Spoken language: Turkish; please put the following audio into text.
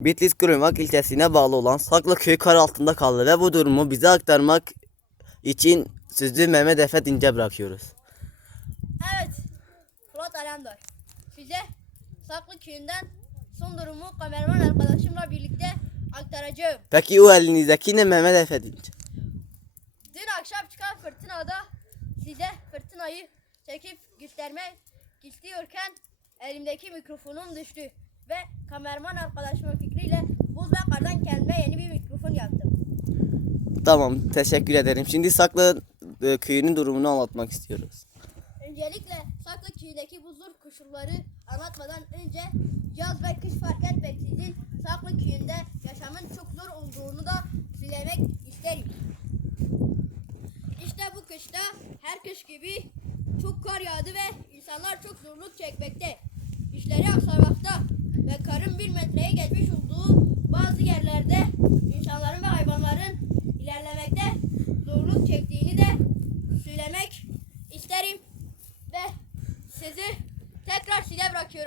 Bitlis Kırılmak ilçesine bağlı olan Saklıköy kar altında kaldı ve bu durumu bize aktarmak için sözü Mehmet Efe Dinç'e bırakıyoruz. Evet. Fırat Alemdar. Size Saklı köyünden son durumu kameraman arkadaşımla birlikte aktaracağım. Peki o elinizdeki ne Mehmet Efe Dinç? Dün akşam çıkan fırtınada size fırtınayı çekip göstermek istiyorken elimdeki mikrofonum düştü. Ve kameraman arkadaşımın fikriyle buz ve kardan kendime yeni bir mikrofon yaptım. Tamam teşekkür ederim. Şimdi Saklı e, köyünün durumunu anlatmak istiyoruz. Öncelikle Saklı köyündeki buzdur koşulları anlatmadan önce yaz ve kış fark etmeksizin Saklı köyünde yaşamın çok zor olduğunu da söylemek isterim. İşte bu kışta her kış gibi çok kar yağdı ve insanlar çok zorluk çekmekte. İşleri aksamakta ve karın bir metreye geçmiş olduğu bazı yerlerde insanların ve hayvanların ilerlemekte zorluk çektiğini de söylemek isterim ve sizi tekrar size bırakıyorum.